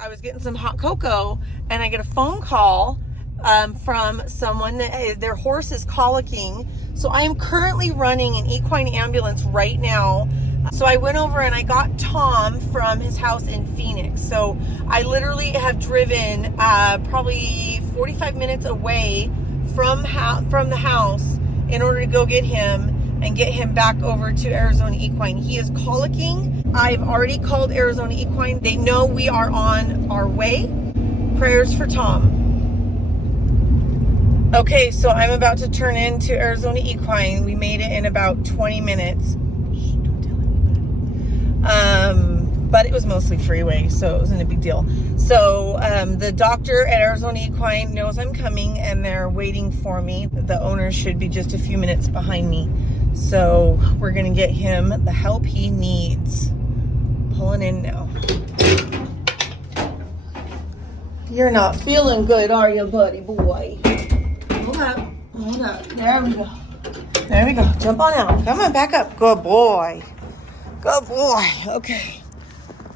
I was getting some hot cocoa, and I get a phone call from someone that their horse is colicking. So I am currently running an equine ambulance right now. So I went over and I got Tom from his house in Phoenix. So I literally have driven probably 45 minutes away from the house in order to go get him and get him back over to Arizona Equine. He is colicking. I've already called Arizona Equine. They know we are on our way. Prayers for Tom. Okay, so I'm about to turn into Arizona Equine. We made it in about 20 minutes. Shh, don't tell anybody. But it was mostly freeway, so it wasn't a big deal. So the doctor at Arizona Equine knows I'm coming, and they're waiting for me. The owner should be just a few minutes behind me. So we're gonna get him the help he needs. Pulling in now. You're not feeling good, are you, buddy boy? Hold up, hold up. There we go. There we go. Jump on out. Come on, back up. Good boy. Good boy. Okay.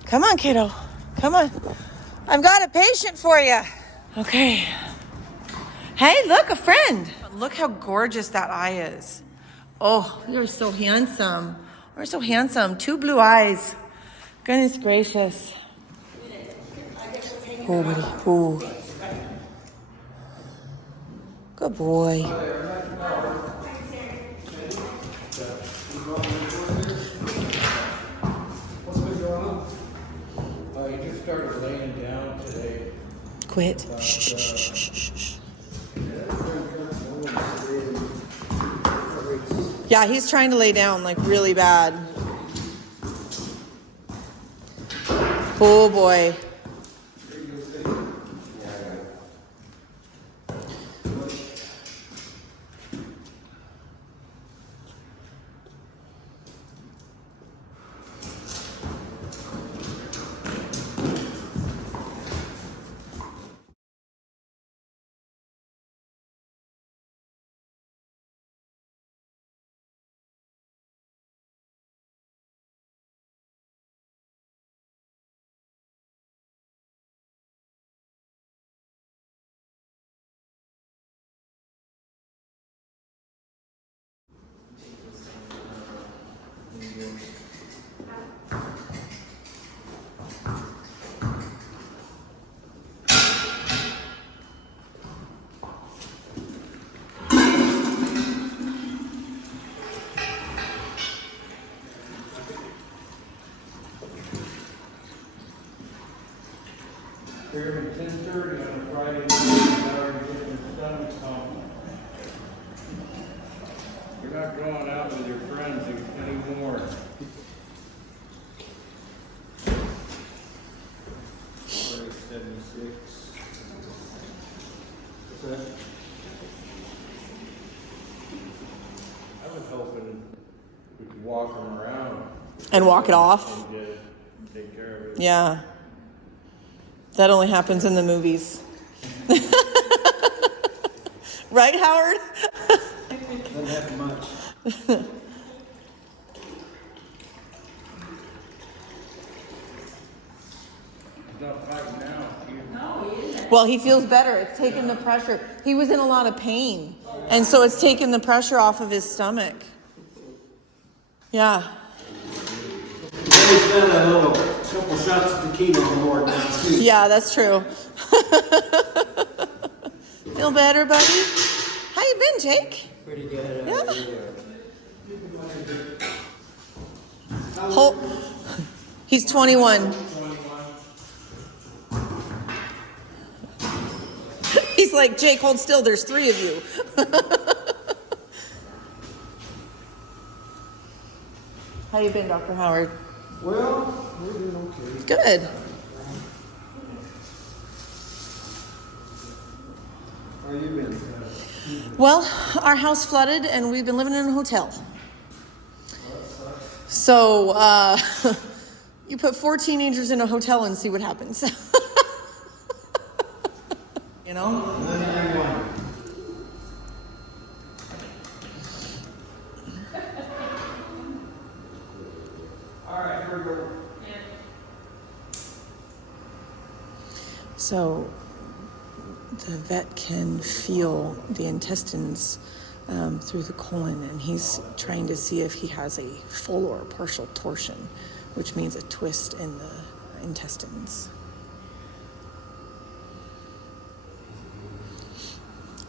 Come on, kiddo. Come on. I've got a patient for you. Okay. Hey, look, a friend. Look how gorgeous that eye is. Oh, you're so handsome. You're so handsome. 2 blue eyes. Goodness gracious. Oh, buddy. Oh. Good boy. You just started laying down today. Quit. Shh, shh, shh, shh, shh. Yeah, he's trying to lay down like really bad. Oh boy. Here at 10:30 on a Friday morning, getting the sun come. You're not going out with your friends anymore. 76. What's that? I was hoping we could walk them around. And walk it off? And take care of it. Yeah. That only happens in the movies. Right, Howard? Doesn't happen much. He's not fighting now. Well, he feels better. It's taken the pressure. He was in a lot of pain. And so it's taken the pressure off of his stomach. Yeah. He's got a little couple shots of tequila on board now, too. Yeah, that's true. Feel better, buddy? How you been, Jake? Pretty good. Yeah. He's 21. He's like, Jake, hold still. There's 3 of you. How you been, Dr. Howard? Well, we're doing okay. Good. How you been? Well, our house flooded and we've been living in a hotel. So, you put 4 teenagers in a hotel and see what happens. You know? 991. All right, here we go. So the vet can feel the intestines through the colon, and he's trying to see if he has a full or partial torsion, which means a twist in the intestines.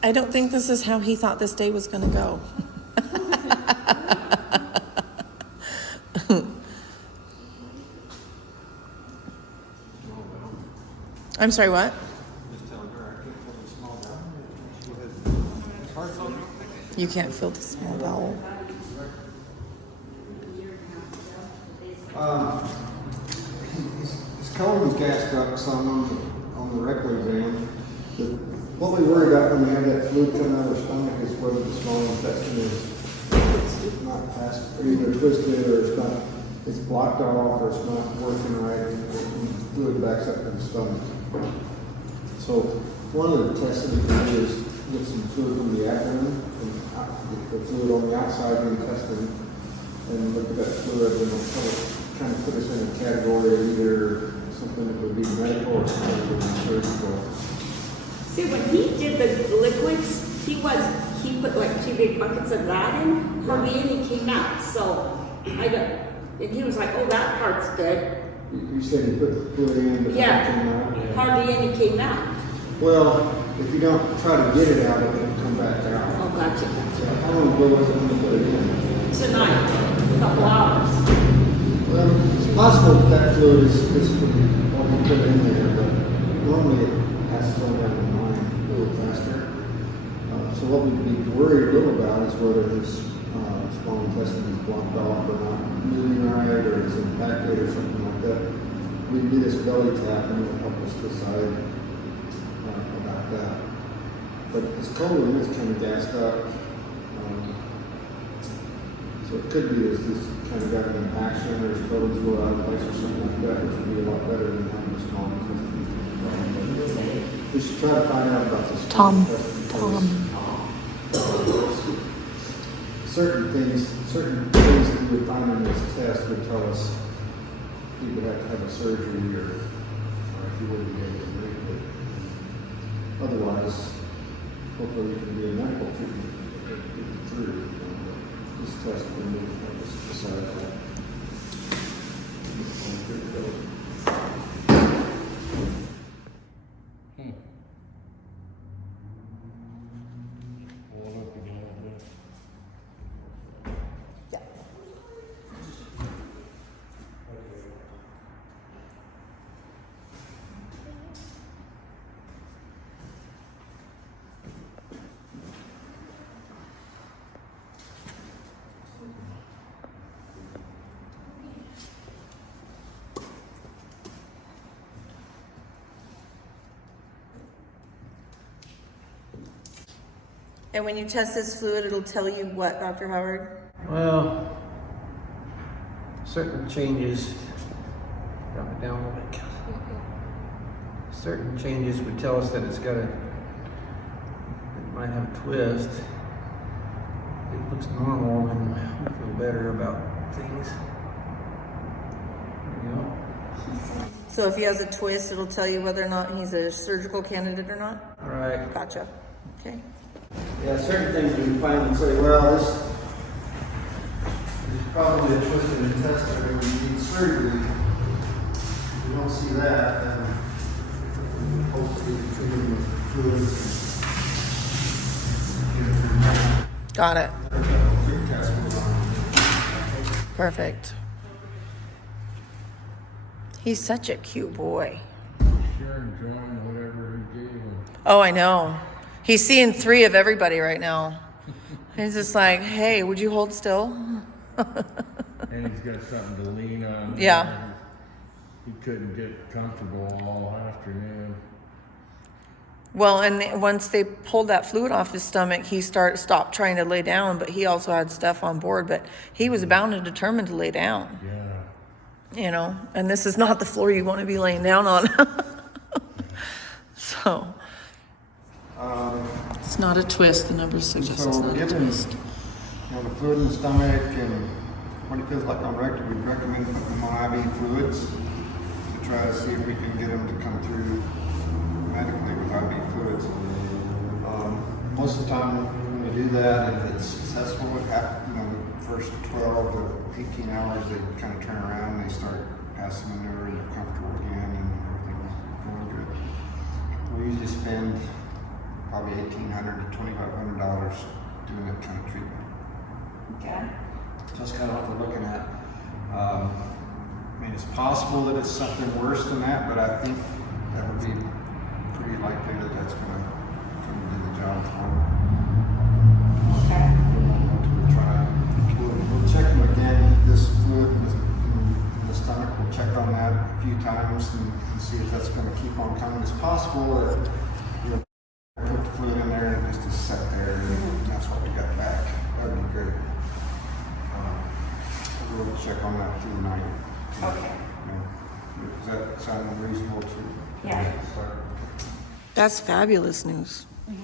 I don't think this is how he thought this day was going to go. I'm sorry, what? You can't feel the small bowel. His colon was gassed up some on the rectal exam. What we worry about when we have that fluid coming out of our stomach is whether the small intestine is not passed, either twisted or it's blocked off or it's not working right, and fluid backs up in the stomach. So one of the tests that we can do is get some fluid from the abdomen and the fluid on the outside of the intestine, and look at that fluid, and it'll kind of put us in a category of either something that would be medical or something that would be surgical. See, when he did the liquids, he put like 2 big buckets of that in, hardly any came out. So and he was like, oh, that part's good. You said you put the fluid in, but Yeah, nothing came out? hardly any came out. Well, if you don't try to get it out, it will come back out. Oh, gotcha. So how long ago was it when you put it in? Tonight, a couple hours. Well, it's possible that fluid is from what we put in there, but normally it has to go down the line a little faster. So what we'd be worried a little about is whether his small intestine is blocked off or not moving right, or it's impacted or something like that. We can do this belly tap and it'll help us decide about that. But his colon is kind of gassed up. So it could be this kind of got an impaction or his colon's a little out of place or something like that, which would be a lot better than having a small intestine. We should try to find out about this. Tom. Certain things that you would find in this test would tell us he would have to have a surgery or if he wouldn't be able to make it. Otherwise, hopefully it can be a medical treatment to get you through. This test will help us decide that. And when you test this fluid, it'll tell you what, Dr. Howard? Well, certain changes, drop it down a little bit. Certain changes would tell us that it might have a twist. If it looks normal, then we feel better about things. You know? So if he has a twist, it'll tell you whether or not he's a surgical candidate or not? All right. Gotcha. Okay. Yeah, certain things we find and say, well, this is probably a twisted intestine or we need surgery. If we don't see that, then hopefully we treat him with fluids. Got it. Perfect. He's such a cute boy. Sure enjoying whatever he gave him. Oh, I know. He's seeing 3 of everybody right now. He's just like, hey, would you hold still? And he's got something to lean on. Yeah. He couldn't get comfortable all afternoon. Well, and once they pulled that fluid off his stomach, he stopped trying to lay down, but he also had stuff on board, but he was bound and determined to lay down. Yeah. You know, and this is not the floor you want to be laying down on. So, it's not a twist. The numbers suggest it's not a given, twist. the fluid in the stomach and what it feels like on rectal, we'd recommend putting him on IV fluids to try to see if we can get him to come through medically with IV fluids. Most of the time when we do that, if it's successful, the first 12 to 18 hours, they kind of turn around and they start passing manure and they're comfortable again and everything's going good. We usually spend probably $1,800 to $2,500 doing that kind of treatment. Okay. So that's kind of what we're looking at. I mean, it's possible that it's something worse than that, but I think that would be pretty likely that that's going to do the job for him. Okay. We'll try. We'll check him again. This fluid in the stomach, we'll check on that a few times and see if that's going to keep on coming. It's possible that put the fluid in there and just to set there, and that's what we got back. That would be great. We'll check on that through the night. Okay. Does that sound reasonable to? Yeah. That's fabulous news. Yeah, I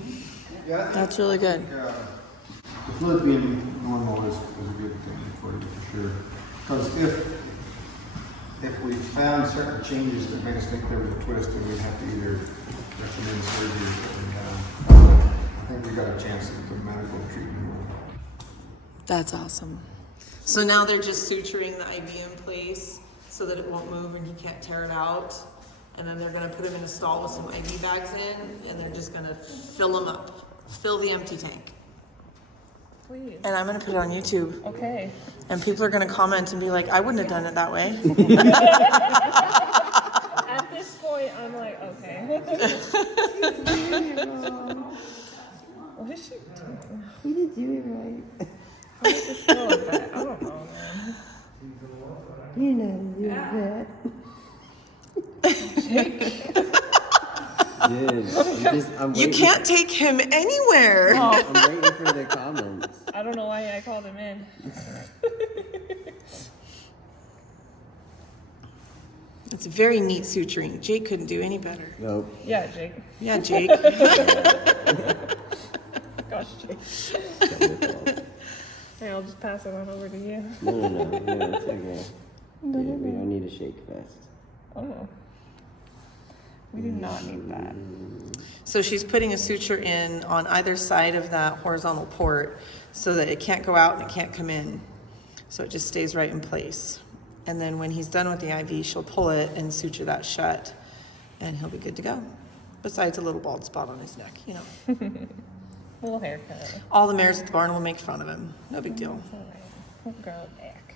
think- That's really good. The fluid being normal is a good thing for you for sure. Because if we found certain changes that made us think there was a twist, then we'd have to either recommend surgery or something down. I think we got a chance at the medical treatment. That's awesome. So now they're just suturing the IV in place so that it won't move and he can't tear it out. And then they're gonna put him in a stall with some IV bags in, and they're just gonna fill him up, fill the empty tank. Please. And I'm gonna put it on YouTube. Okay. And people are gonna comment and be like, I wouldn't have done it that way. At this point, I'm like, okay. What is she doing? You didn't do it right. How did this go with that? I don't know, man. You know to do that. I'm You waiting, can't take him anywhere. I'm waiting for the comments. I don't know why I called him in. It's very neat suturing. Jake couldn't do any better. Nope. Yeah, Jake. Yeah, Jake. Gosh, Jake. Hey, I'll just pass it on over to you. No, it's okay. We don't need a shake fest. Oh. We do not need that. So she's putting a suture in on either side of that horizontal port so that it can't go out and it can't come in. So it just stays right in place. And then when he's done with the IV, she'll pull it and suture that shut and he'll be good to go. Besides a little bald spot on his neck, you know. Little haircut. All the mares at the barn will make fun of him. No big deal. All right. We'll grow it back.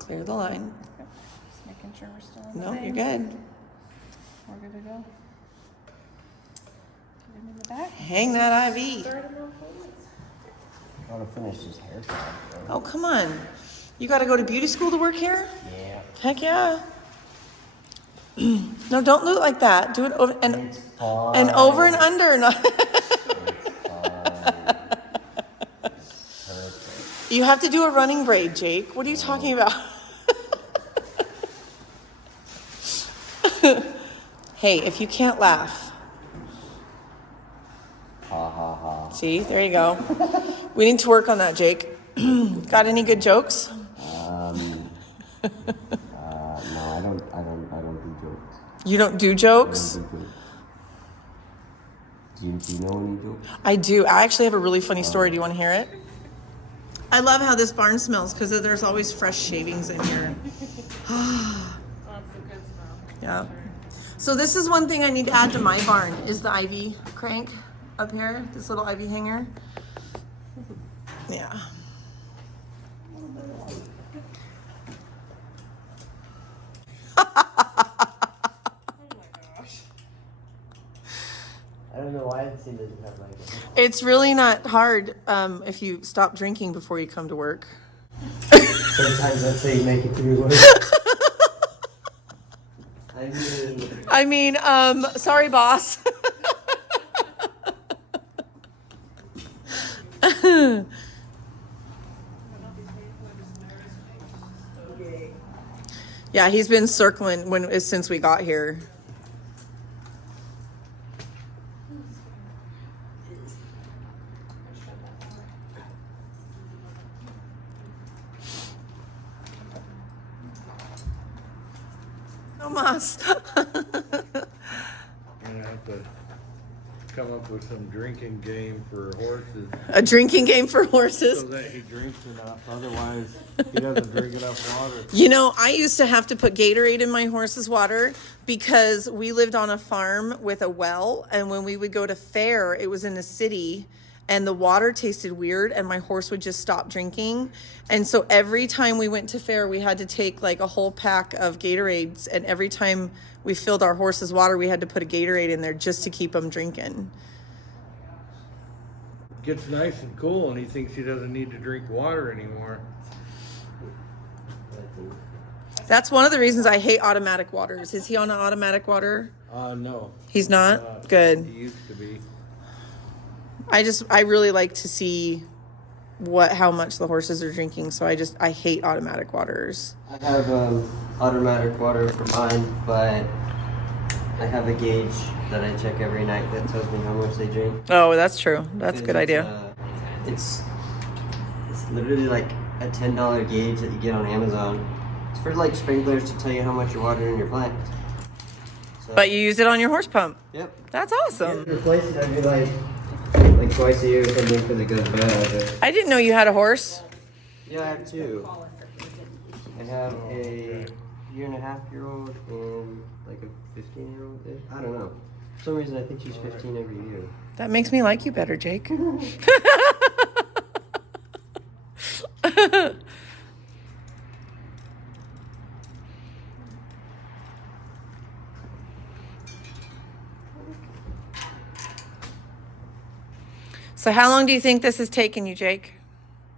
Clear the line. Just making sure we're still in the No, vein. you're good. We're good to go. Get him in the back. Hang that IV. Start him on forward. I want to finish this haircut. Oh, come on. You got to go to beauty school to work here? Yeah. Heck yeah. No, don't do it like that. Do it over and It's fine. over and under. Not Perfect. You have to do a running braid, Jake. What are you talking about? Hey, if you can't laugh. Ha ha ha. See, there you go. We need to work on that, Jake. Got any good jokes? No, I don't do jokes. You don't do I jokes? don't do jokes. Do you know any jokes? I do. I actually have a really funny story. Do you want to hear it? I love how this barn smells because there's always fresh shavings in here. Oh, that's a good smell. Yeah. So this is one thing I need to add to my barn is the ivy crank up here, this little ivy hanger. Yeah. I don't know why it doesn't have like it. It's really not hard if you stop drinking before you come to work. Sometimes that's how you make it through work. Sorry, boss. Yeah, he's been circling since we got here. No mas. Gonna have to come up with some drinking game for horses A drinking game for so horses. that he drinks enough. Otherwise, he doesn't drink enough water. You know, I used to have to put Gatorade in my horse's water because we lived on a farm with a well, and when we would go to fair, it was in the city, and the water tasted weird, and my horse would just stop drinking. And so every time we went to fair, we had to take like a whole pack of Gatorades, and every time we filled our horse's water, we had to put a Gatorade in there just to keep him drinking. Gets nice and cool, and he thinks he doesn't need to drink water anymore. That's one of the reasons I hate automatic waters. Is he on an automatic water? No. He's not? Good. He used to be. I really like to see how much the horses are drinking, so I hate automatic waters. I have automatic water for mine, but I have a gauge that I check every night that tells me how much they drink. Oh, that's true. That's a good idea. It's literally like a $10 gauge that you get on Amazon. It's for like sprinklers to tell you how much you're watering your plants. So, But you use it on your horse pump. Yep. That's Yeah, awesome. replace it every like twice a year or something because it goes bad. I didn't know you had a horse. Yeah, I have two. I have a 1.5-year-old and like a 15-year-old. I don't know. For some reason, I think she's 15 every year. That makes me like you better, Jake. So how long do you think this has taken you, Jake?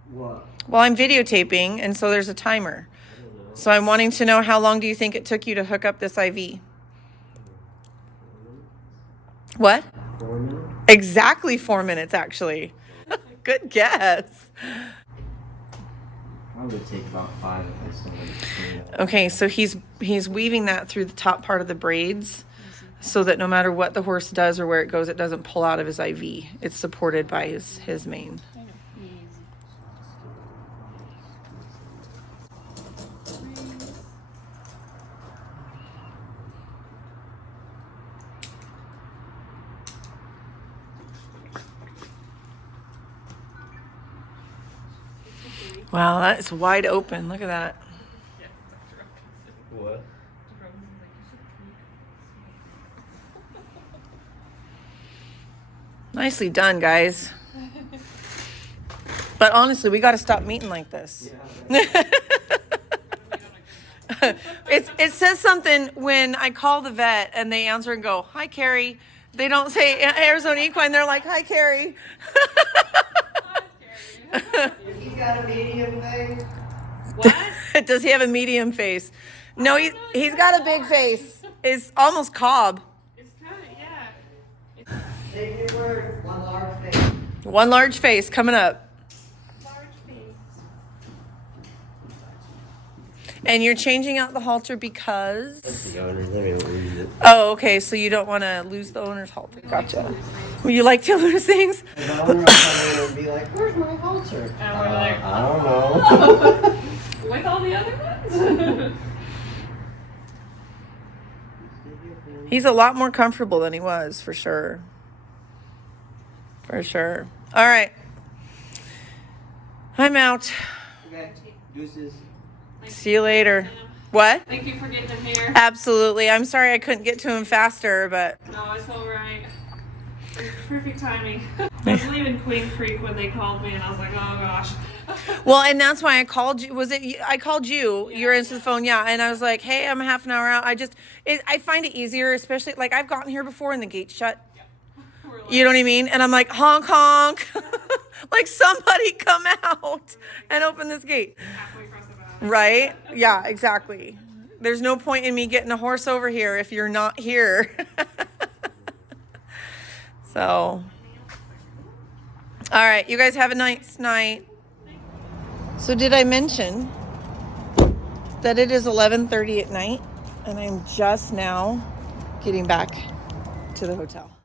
What? Well, I'm videotaping, and so there's a timer. So I'm wanting to know, how long do you think it took you to hook up this IV? What? 4 minutes? Exactly 4 minutes, actually. Good guess. Probably take about 5 if I still like it. Okay, so he's weaving that through the top part of the braids so that no matter what the horse does or where it goes, it doesn't pull out of his IV. It's supported by his mane. Wow, that is wide open. Look at that. What? Nicely done, guys. But honestly, we got to stop meeting like this. It says something when I call the vet and they answer and go, "Hi, Kari." They don't say Arizona Equine. They're like, "Hi, Kari." He's got a medium thing. What? Does he have a medium face? No, he's got a big face. It's almost cob. It's kind of, yeah. Take your word. One large face. One large face coming up. Large face. And you're changing out the halter because... The owner, they don't use it. Oh, okay. So you don't want to lose the owner's halter. Gotcha. Well, you like to lose things? The owner will come in and be like, "Where's my halter?" And we're like, I don't know. with all the other ones? He's a lot more comfortable than he was, for sure. For sure. All right. I'm out. Okay. Deuces. See you later. What? Thank you for getting him here. Absolutely. I'm sorry I couldn't get to him faster, but... No, it's all right. It was perfect timing. I was leaving Queen Creek when they called me, and I was like, oh gosh. Well, and that's why I called you. Was it you? I called you. You were answering the phone, yeah. And I was like, hey, I'm a half an hour out. I find it easier, especially, like, I've gotten here before and the gate's shut. We're like, You know what I mean? And I'm like, honk, honk. Like, somebody come out and open this gate. halfway across the valley. Right? Yeah, exactly. There's no point in me getting a horse over here if you're not here. So, all right, you guys have a nice night. So did I mention that it is 11:30 at night and I'm just now getting back to the hotel?